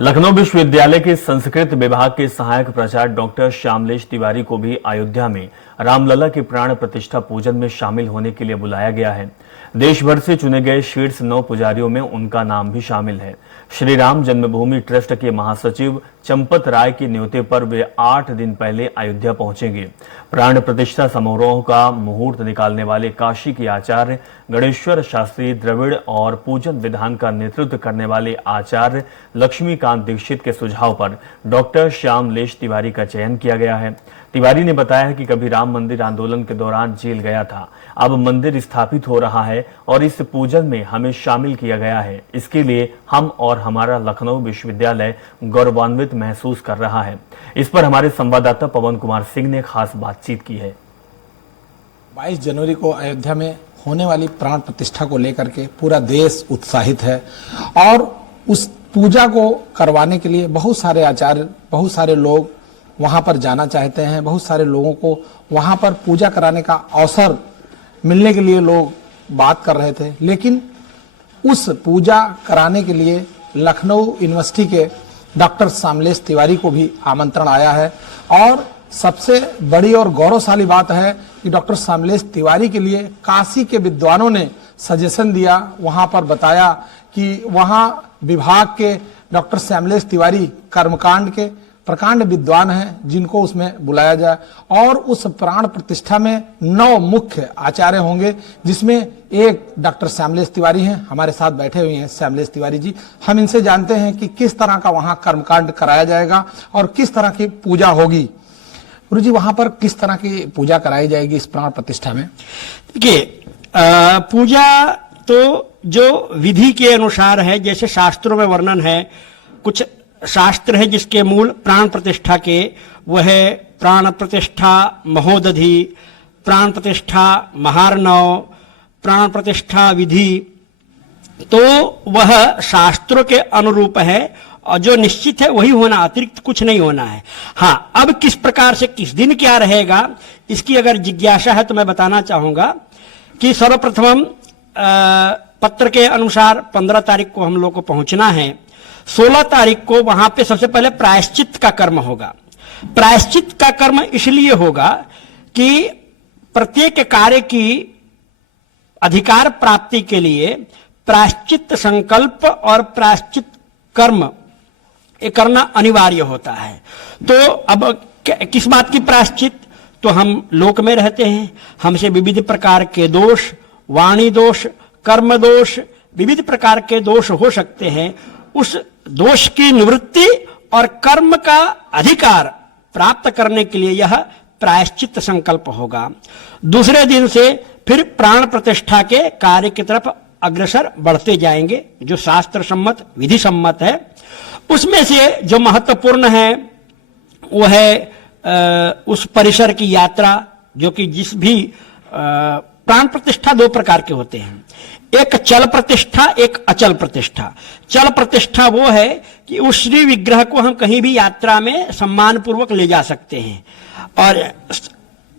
लखनऊ विश्वविद्यालय के संस्कृत विभाग के सहायक प्राचार्य डॉक्टर श्यामलेश तिवारी को भी अयोध्या में रामलला के प्राण प्रतिष्ठा पूजन में शामिल होने के लिए बुलाया गया है। देश भर से चुने गए शीर्ष 9 पुजारियों में उनका नाम भी शामिल है। श्री राम जन्मभूमि ट्रस्ट के महासचिव चंपत राय के न्योते पर वे 8 दिन पहले अयोध्या पहुंचेंगे। प्राण प्रतिष्ठा समारोह का मुहूर्त निकालने वाले काशी के आचार्य गणेश्वर शास्त्री द्रविड़ और पूजन विधान का नेतृत्व करने वाले आचार्य लक्ष्मीकांत दीक्षित के सुझाव पर डॉक्टर श्यामलेश तिवारी का चयन किया गया है। तिवारी ने बताया है कि कभी राम मंदिर आंदोलन के दौरान जेल गया था, अब मंदिर स्थापित हो रहा है और इस पूजन में हमें शामिल किया गया है। इसके लिए हम और हमारा लखनऊ विश्वविद्यालय गौरवान्वित महसूस कर रहा है। इस पर हमारे संवाददाता पवन कुमार सिंह ने खास बातचीत की है। 22 जनवरी को अयोध्या में होने वाली प्राण प्रतिष्ठा को लेकर के पूरा देश उत्साहित है और उस पूजा को करवाने के लिए बहुत सारे आचार्य, बहुत सारे लोग वहां पर जाना चाहते हैं। बहुत सारे लोगों को वहां पर पूजा कराने का अवसर मिलने के लिए लोग बात कर रहे थे, लेकिन उस पूजा कराने के लिए लखनऊ यूनिवर्सिटी के डॉक्टर श्यामलेश तिवारी को भी आमंत्रण आया है। और सबसे बड़ी और गौरवशाली बात है कि डॉक्टर श्यामलेश तिवारी के लिए काशी के विद्वानों ने सजेशन दिया, वहां पर बताया कि वहां विभाग के डॉक्टर श्यामलेश तिवारी कर्मकांड के प्रकांड विद्वान हैं, जिनको उसमें बुलाया जाए। और उस प्राण प्रतिष्ठा में 9 मुख्य आचार्य होंगे, जिसमें एक डॉक्टर श्यामलेश तिवारी हैं, हमारे साथ बैठे हुए हैं श्यामलेश तिवारी जी। हम इनसे जानते हैं कि किस तरह का वहां कर्मकांड कराया जाएगा और किस तरह की पूजा होगी। गुरु जी, वहां पर किस तरह की पूजा कराई जाएगी इस प्राण प्रतिष्ठा में? देखिए, पूजा तो जो विधि के अनुसार है, जैसे शास्त्रों में वर्णन है, कुछ शास्त्र है जिसके मूल प्राण प्रतिष्ठा के, वह है प्राण प्रतिष्ठा महोदधि, प्राण प्रतिष्ठा महार्णव, प्राण प्रतिष्ठा विधि। तो वह शास्त्रों के अनुरूप है और जो निश्चित है वही होना, अतिरिक्त कुछ नहीं होना है। हाँ, अब किस प्रकार से किस दिन क्या रहेगा, इसकी अगर जिज्ञासा है तो मैं बताना चाहूंगा कि सर्वप्रथम पत्र के अनुसार 15 तारीख को हम लोग को पहुंचना है। 16 तारीख को वहां पे सबसे पहले प्रायश्चित का कर्म होगा। प्रायश्चित का कर्म इसलिए होगा कि प्रत्येक कार्य की अधिकार प्राप्ति के लिए प्रायश्चित संकल्प और प्रायश्चित कर्म ये करना अनिवार्य होता है। तो अब किस बात की प्रायश्चित? तो हम लोक में रहते हैं, हमसे विविध प्रकार के दोष, वाणी दोष, कर्म दोष, विविध प्रकार के दोष हो सकते हैं। उस दोष की निवृत्ति और कर्म का अधिकार प्राप्त करने के लिए यह प्रायश्चित संकल्प होगा। दूसरे दिन से फिर प्राण प्रतिष्ठा के कार्य की तरफ अग्रसर बढ़ते जाएंगे, जो शास्त्र सम्मत विधि सम्मत है। उसमें से जो महत्वपूर्ण है वो है उस परिसर की यात्रा, जो कि जिस भी प्राण प्रतिष्ठा 2 प्रकार के होते हैं, एक चल प्रतिष्ठा, एक अचल प्रतिष्ठा। चल प्रतिष्ठा वो है कि उस श्री विग्रह को हम कहीं भी यात्रा में सम्मान पूर्वक ले जा सकते हैं और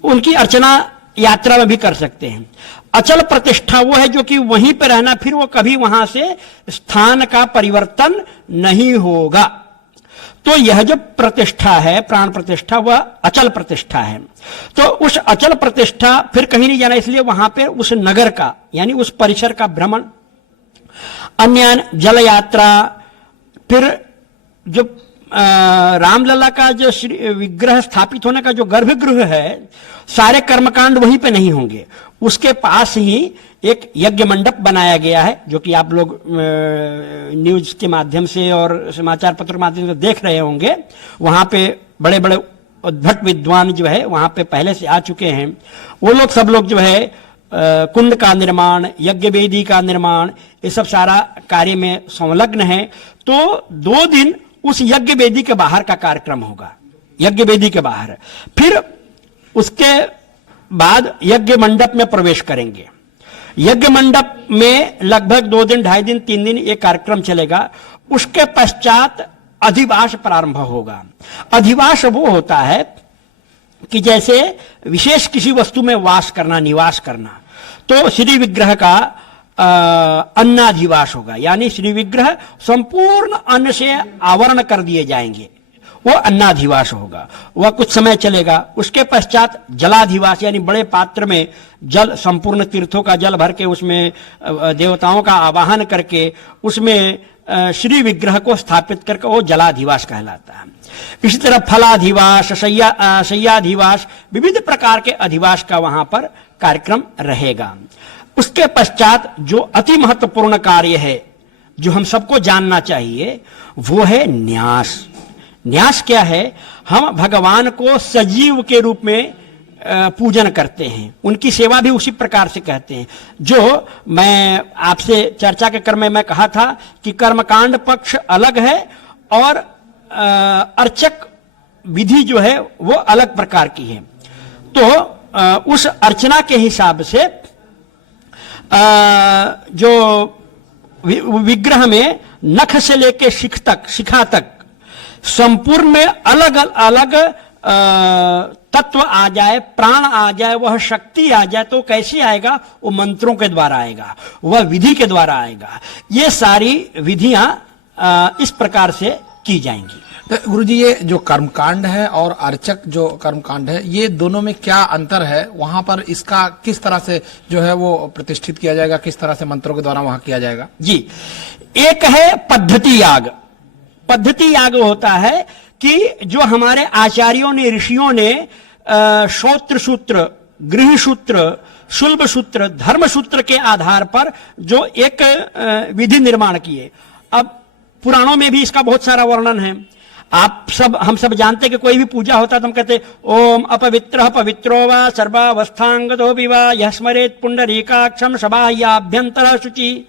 उनकी अर्चना यात्रा में भी कर सकते हैं। अचल प्रतिष्ठा वो है जो कि वहीं पर रहना, फिर वो कभी वहां से स्थान का परिवर्तन नहीं होगा। तो यह जो प्रतिष्ठा है प्राण प्रतिष्ठा, वह अचल प्रतिष्ठा है। तो उस अचल प्रतिष्ठा फिर कहीं नहीं जाना, इसलिए वहां पे उस नगर का यानी उस परिसर का भ्रमण, अन्य जल यात्रा, फिर जो रामलला का जो विग्रह स्थापित होने का जो गर्भगृह है, सारे कर्मकांड वहीं पे नहीं होंगे। उसके पास ही एक यज्ञ मंडप बनाया गया है, जो कि आप लोग न्यूज के माध्यम से और समाचार पत्र के माध्यम से देख रहे होंगे। वहां पे बड़े बड़े उद्भट विद्वान जो है वहां पे पहले से आ चुके हैं। वो लोग सब लोग जो है कुंड का निर्माण, यज्ञ वेदी का निर्माण, ये सब सारा कार्य में संलग्न है। तो 2 दिन उस यज्ञ वेदी के बाहर का कार्यक्रम होगा, यज्ञ वेदी के बाहर। फिर उसके बाद यज्ञ मंडप में प्रवेश करेंगे। यज्ञ मंडप में लगभग 2 दिन, 2.5 दिन, 3 दिन ये कार्यक्रम चलेगा। उसके पश्चात अधिवास प्रारंभ होगा। अधिवास वो होता है कि जैसे विशेष किसी वस्तु में वास करना, निवास करना। तो श्री विग्रह का अन्नाधिवास होगा, यानी श्री विग्रह संपूर्ण अन्न से आवरण कर दिए जाएंगे, वो अन्नाधिवास होगा, वह कुछ समय चलेगा। उसके पश्चात जलाधिवास, यानी बड़े पात्र में जल, संपूर्ण तीर्थों का जल भर के उसमें देवताओं का आवाहन करके उसमें श्री विग्रह को स्थापित करके वो जलाधिवास कहलाता है। इसी तरह फलाधिवास, शय्याधिवास, विविध प्रकार के अधिवास का वहां पर कार्यक्रम रहेगा। उसके पश्चात जो अति महत्वपूर्ण कार्य है, जो हम सबको जानना चाहिए, वो है न्यास। न्यास क्या है? हम भगवान को सजीव के रूप में पूजन करते हैं, उनकी सेवा भी उसी प्रकार से कहते हैं। जो मैं आपसे चर्चा के क्रम में मैं कहा था कि कर्मकांड पक्ष अलग है और अर्चक विधि जो है वो अलग प्रकार की है। तो उस अर्चना के हिसाब से जो विग्रह में नख से लेके शिखा तक संपूर्ण में अलग अलग तत्व आ जाए, प्राण आ जाए, वह शक्ति आ जाए, तो कैसे आएगा? वो मंत्रों के द्वारा आएगा, वह विधि के द्वारा आएगा। ये सारी विधियां इस प्रकार से की जाएंगी। तो गुरुजी, ये जो कर्मकांड है और अर्चक जो कर्मकांड है, ये दोनों में क्या अंतर है? वहां पर इसका किस तरह से जो है वो प्रतिष्ठित किया जाएगा, किस तरह से मंत्रों के द्वारा वहां किया जाएगा? जी, एक है पद्धति याग। पद्धति याग होता है कि जो हमारे आचार्यों ने, ऋषियों ने श्रोत्र सूत्र, गृह सूत्र, शुल्ब सूत्र, धर्म सूत्र के आधार पर जो एक विधि निर्माण किए। अब पुराणों में भी इसका बहुत सारा वर्णन है। हम सब जानते हैं कि कोई भी पूजा होता है तो हम कहते ओम अपवित्रः पवित्रो वा सर्वावस्थांगतो विवा यः स्मरेत् पुंडरीकाक्षं सबाह्याभ्यंतरः शुचि।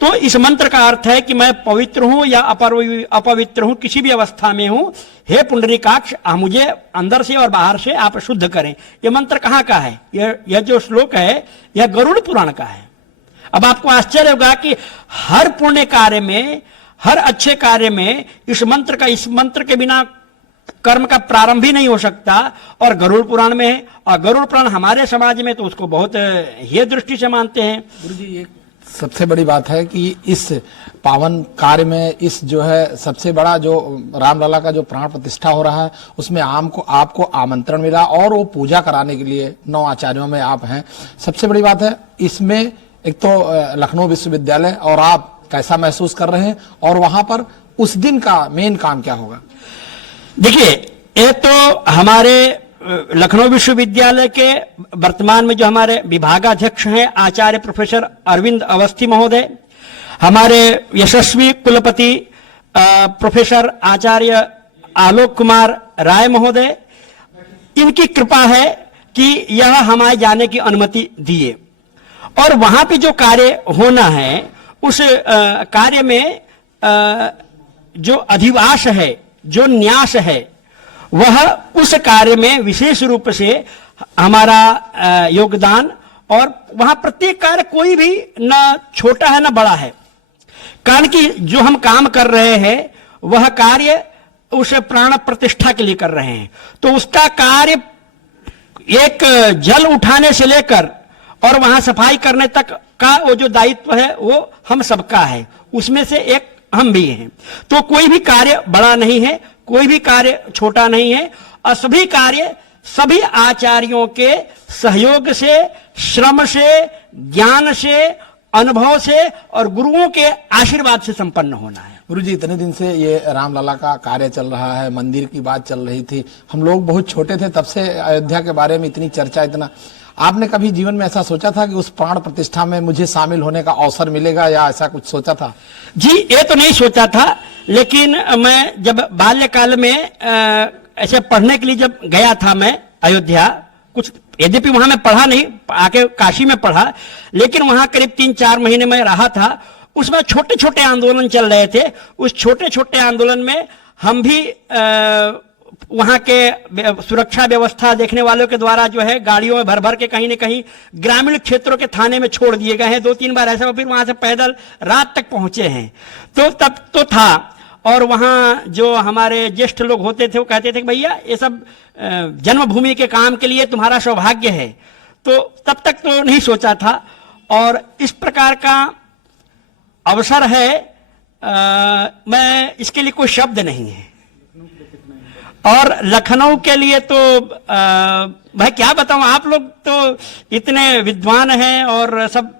तो इस मंत्र का अर्थ है कि मैं पवित्र हूं या अपवित्र हूं, किसी भी अवस्था में हूं, हे पुंडरीकाक्ष मुझे अंदर से और बाहर से आप शुद्ध करें। यह मंत्र कहां का है? यह जो श्लोक है यह गरुड़ पुराण का है। अब आपको आश्चर्य होगा कि हर पुण्य कार्य में, हर अच्छे कार्य में इस मंत्र के बिना कर्म का प्रारंभ ही नहीं हो सकता, और गरुड़ पुराण में है। और गरुड़ पुराण हमारे समाज में तो उसको बहुत हेय दृष्टि से मानते हैं। गुरुजी, एक सबसे बड़ी बात है कि इस पावन कार्य में, इस जो है सबसे बड़ा जो रामलला का जो प्राण प्रतिष्ठा हो रहा है, उसमें आपको आमंत्रण मिला और वो पूजा कराने के लिए 9 आचार्यों में आप हैं। सबसे बड़ी बात है इसमें, एक तो लखनऊ विश्वविद्यालय, और आप कैसा महसूस कर रहे हैं, और वहां पर उस दिन का मेन काम क्या होगा? देखिए, ये तो हमारे लखनऊ विश्वविद्यालय के वर्तमान में जो हमारे विभागाध्यक्ष हैं आचार्य प्रोफेसर अरविंद अवस्थी महोदय, हमारे यशस्वी कुलपति प्रोफेसर आचार्य आलोक कुमार राय महोदय, इनकी कृपा है कि यह हमारे जाने की अनुमति दिए। और वहां पे जो कार्य होना है, उस कार्य में जो अधिवास है, जो न्यास है, वह उस कार्य में विशेष रूप से हमारा योगदान, और वहां प्रत्येक कार्य कोई भी न छोटा है न बड़ा है। कारण कि जो हम काम कर रहे हैं वह कार्य उस प्राण प्रतिष्ठा के लिए कर रहे हैं, तो उसका कार्य एक जल उठाने से लेकर और वहां सफाई करने तक का वो जो दायित्व है वो हम सबका है, उसमें से एक हम भी हैं। तो कोई भी कार्य बड़ा नहीं है, कोई भी कार्य छोटा नहीं है, और सभी कार्य सभी आचार्यों के सहयोग से, श्रम से, ज्ञान से, अनुभव से और गुरुओं के आशीर्वाद से संपन्न होना है। गुरुजी, इतने दिन से ये रामलला का कार्य चल रहा है, मंदिर की बात चल रही थी, हम लोग बहुत छोटे थे तब से अयोध्या के बारे में इतनी चर्चा, इतना आपने कभी जीवन में ऐसा सोचा था कि उस प्राण प्रतिष्ठा में मुझे शामिल होने का अवसर मिलेगा, या ऐसा कुछ सोचा था? जी, ये तो नहीं सोचा था, लेकिन मैं जब बाल्यकाल में ऐसे पढ़ने के लिए जब गया था मैं अयोध्या, कुछ यद्यपि वहां मैं पढ़ा नहीं, आके काशी में पढ़ा, लेकिन वहां करीब 3-4 महीने में रहा था। उसमें छोटे छोटे आंदोलन चल रहे थे। उस छोटे छोटे आंदोलन में हम भी वहां के सुरक्षा व्यवस्था देखने वालों के द्वारा जो है गाड़ियों में भर भर के कहीं न कहीं ग्रामीण क्षेत्रों के थाने में छोड़ दिए गए हैं। 2-3 बार ऐसा, फिर वहां से पैदल रात तक पहुंचे हैं। तो तब तो था, और वहां जो हमारे ज्येष्ठ लोग होते थे वो कहते थे कि भैया ये सब जन्मभूमि के काम के लिए तुम्हारा सौभाग्य है। तो तब तक तो नहीं सोचा था, और इस प्रकार का अवसर है, मैं इसके लिए कोई शब्द नहीं है। और लखनऊ के लिए तो मैं क्या बताऊं, आप लोग तो इतने विद्वान हैं और सब,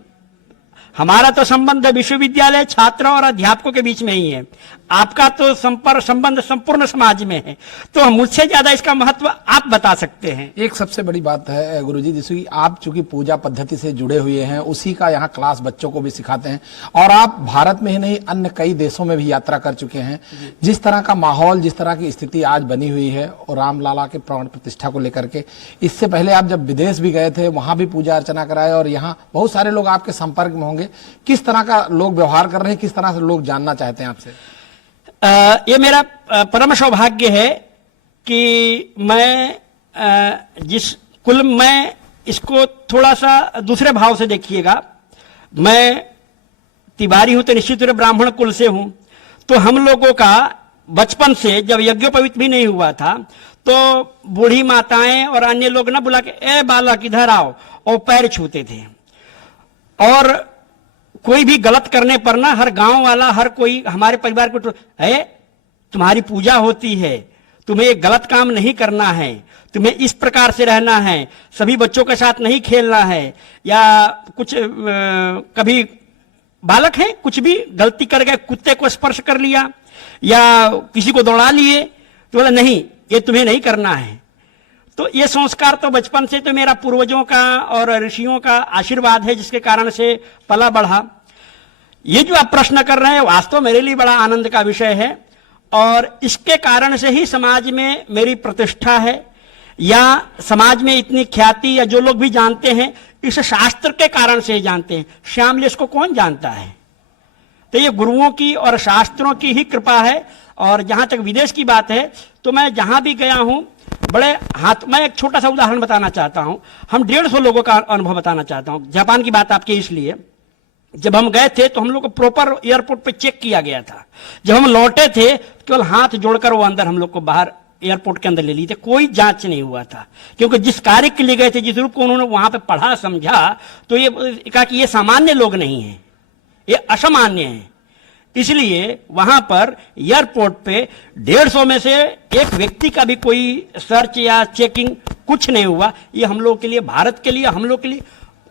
हमारा तो संबंध विश्वविद्यालय छात्रों और अध्यापकों के बीच में ही है, आपका तो संबंध संपूर्ण समाज में है, तो मुझसे ज्यादा इसका महत्व आप बता सकते हैं। एक सबसे बड़ी बात है गुरुजी, जैसे कि आप चूंकि पूजा पद्धति से जुड़े हुए हैं, उसी का यहाँ क्लास बच्चों को भी सिखाते हैं, और आप भारत में ही नहीं अन्य कई देशों में भी यात्रा कर चुके हैं। जिस तरह का माहौल, जिस तरह की स्थिति आज बनी हुई है और रामलला के प्राण प्रतिष्ठा को लेकर के, इससे पहले आप जब विदेश भी गए थे, वहां भी पूजा अर्चना कराए और यहाँ बहुत सारे लोग आपके संपर्क में होंगे, किस तरह का लोग व्यवहार कर रहे हैं, किस तरह से लोग जानना चाहते हैं आपसे? ये मेरा परम सौभाग्य है कि मैं जिस कुल, मैं इसको थोड़ा सा दूसरे भाव से देखिएगा, मैं तिवारी हूं तो निश्चित रूप ब्राह्मण कुल से हूं, तो हम लोगों का बचपन से जब यज्ञोपवीत भी नहीं हुआ था तो बूढ़ी माताएं और अन्य लोग ना बुला के ए बालक इधर आओ, और पैर छूते थे। और कोई भी गलत करने पर ना हर गांव वाला, हर कोई हमारे परिवार को, है तुम्हारी पूजा होती है, तुम्हें एक गलत काम नहीं करना है, तुम्हें इस प्रकार से रहना है, सभी बच्चों के साथ नहीं खेलना है, या कुछ कभी बालक है कुछ भी गलती कर गए, कुत्ते को स्पर्श कर लिया या किसी को दौड़ा लिए, तो बोला नहीं ये तुम्हें नहीं करना है। तो ये संस्कार तो बचपन से तो मेरा पूर्वजों का और ऋषियों का आशीर्वाद है, जिसके कारण से पला बढ़ा। ये जो आप प्रश्न कर रहे हैं वास्तव मेरे लिए बड़ा आनंद का विषय है, और इसके कारण से ही समाज में मेरी प्रतिष्ठा है, या समाज में इतनी ख्याति, या जो लोग भी जानते हैं इस शास्त्र के कारण से ही जानते हैं। श्यामलेश को कौन जानता है? तो ये गुरुओं की और शास्त्रों की ही कृपा है। और जहां तक विदेश की बात है, तो मैं जहां भी गया हूं बड़े हाथ, मैं एक छोटा सा उदाहरण बताना चाहता हूं, हम 150 लोगों का अनुभव बताना चाहता हूं। जापान की बात आपके इसलिए, जब हम गए थे तो हम लोग को प्रॉपर एयरपोर्ट पे चेक किया गया था। जब हम लौटे थे केवल हाथ जोड़कर वो अंदर हम लोग को बाहर एयरपोर्ट के अंदर ले लिए थे, कोई जांच नहीं हुआ था, क्योंकि जिस कार्य के लिए गए थे, जिस रूप को उन्होंने वहां पे पढ़ा समझा, तो ये कहा कि ये सामान्य लोग नहीं है, ये असामान्य है। इसलिए वहां पर एयरपोर्ट पे 150 में से एक व्यक्ति का भी कोई सर्च या चेकिंग कुछ नहीं हुआ। ये हम लोग के लिए, भारत के लिए, हम लोग के लिए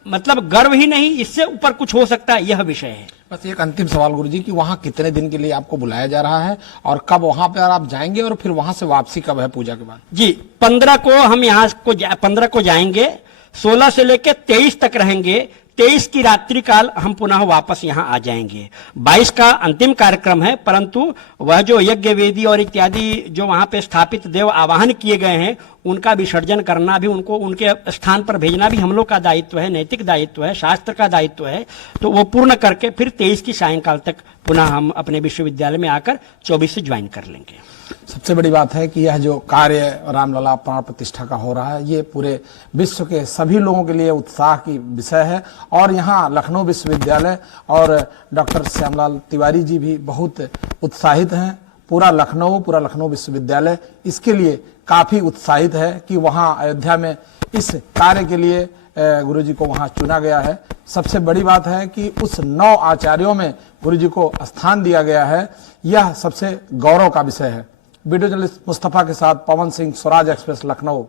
मतलब गर्व ही नहीं, इससे ऊपर कुछ हो सकता है, यह विषय है। बस एक अंतिम सवाल गुरुजी कि वहां कितने दिन के लिए आपको बुलाया जा रहा है और कब वहां पर आप जाएंगे, और फिर वहां से वापसी कब है पूजा के बाद? जी 15 को हम यहाँ को 15 को जाएंगे, 16 से लेकर 23 तक रहेंगे, 23 की रात्रि काल हम पुनः वापस यहां आ जाएंगे। 22 का अंतिम कार्यक्रम है, परंतु वह जो यज्ञ वेदी और इत्यादि जो वहां पे स्थापित देव आवाहन किए गए हैं, उनका विसर्जन करना भी, उनको उनके स्थान पर भेजना भी हम लोग का दायित्व है, नैतिक दायित्व है, शास्त्र का दायित्व है। तो वो पूर्ण करके फिर 23 की सायंकाल तक पुनः हम अपने विश्वविद्यालय में आकर 24 से ज्वाइन कर लेंगे। सबसे बड़ी बात है कि यह जो कार्य रामलला प्राण प्रतिष्ठा का हो रहा है, ये पूरे विश्व के सभी लोगों के लिए उत्साह की विषय है। और यहाँ लखनऊ विश्वविद्यालय और डॉक्टर श्यामलाल तिवारी जी भी बहुत उत्साहित हैं। पूरा लखनऊ विश्वविद्यालय इसके लिए काफी उत्साहित है कि वहाँ अयोध्या में इस कार्य के लिए गुरुजी को वहाँ चुना गया है। सबसे बड़ी बात है कि उस 9 आचार्यों में गुरुजी को स्थान दिया गया है, यह सबसे गौरव का विषय है। वीडियो जर्नलिस्ट मुस्तफा के साथ पवन सिंह, स्वराज एक्सप्रेस, लखनऊ।